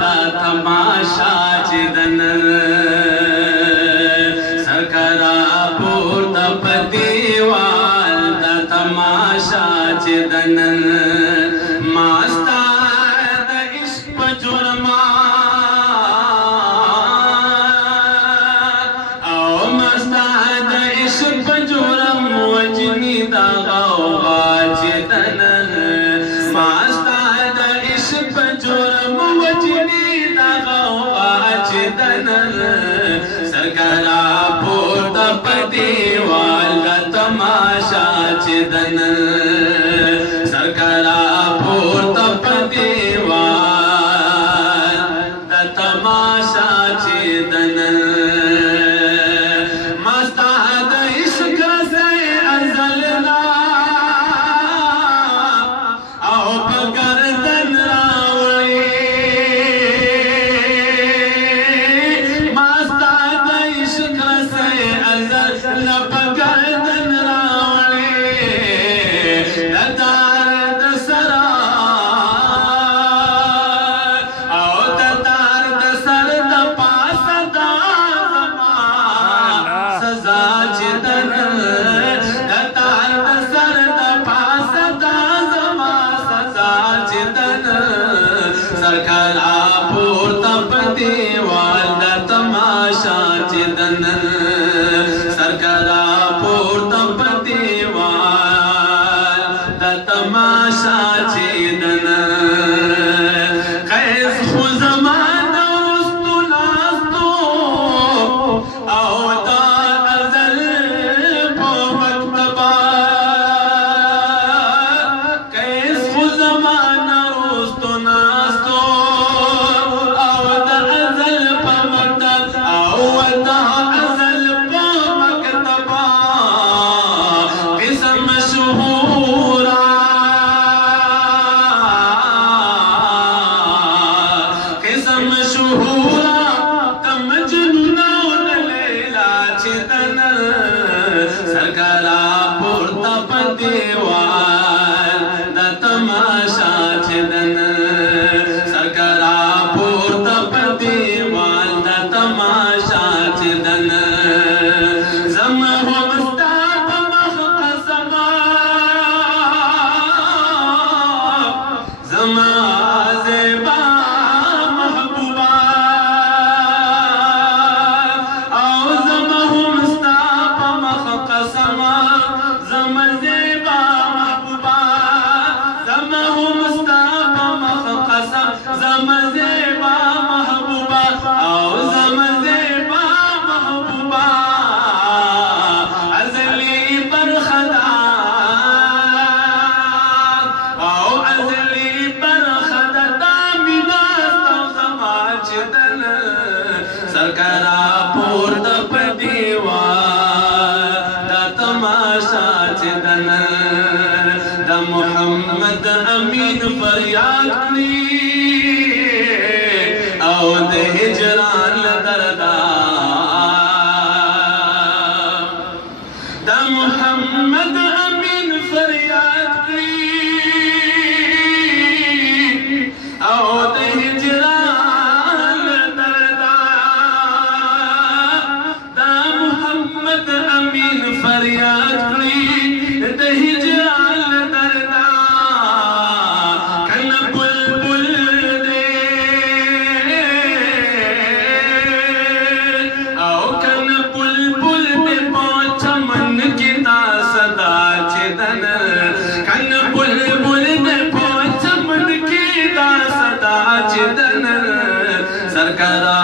دا تماشا چې د نن سرکرا پورته په دیوال دا تماشا چې د نن ما ستا د عشق په جرما او ما ستا د عشق په جرم وجني دا غوغا چې د نن ما ستا د عشق په جرم وجني دا غوغا چې د نن سرکرا پورته په دیوال دا تماشا چې د نن سرکرا پورته په دیوال دا تماشا چې د نن ما ستا د عشق سے ازلنا او په گردن راوړې ما ستا د عشق سے ازلنا په گردن راوړې د سرا او د دار د سر د پاسه دا سزا چې د نن د دار د سر د پاسه دا زما سزا چې د نن سرکرا پورته په دیوال د تماشا چې د نن سرکرا پورته په دیوال د تماشا چې د نن قیس خو زمانه وستو ناستو او دا ازل په مکتبه قیس خو زمانه وستو ناستو او دا ازل په مکتب او دا ازل په مکتبه قسم مشهورا قسم مشهورا تم مجنون لیلا چې د نن سرکرا پورته په دیوال دا تماشا چې د نن سرکرا پورته په دیوال دا تماشا چې د نن زما هم ستا په مخ قسمه زما زیبا محبوبا او زما هم ستا په مخ قسمه زما زیبا محبوبا زما هم ستا په مخ قسم زما زیبا محبوبا او زما زیبا محبوبا ازلی برخدا او ازلی برخدا دامینا زما چې د نن سرکرا پورته په دیوال دا تماشا چې د نن د محمد امین فریاد کړي او د هجران دردا د محمد امین فریاد کړي او د هجران دردا د محمد امین فریاد کړي د هجران دردا کله بلبل دې او کله بلبل دې په چمن کې تا صدا چې د نن کله بلبل دې په چمن کې تا صدا چې د نن سرکرا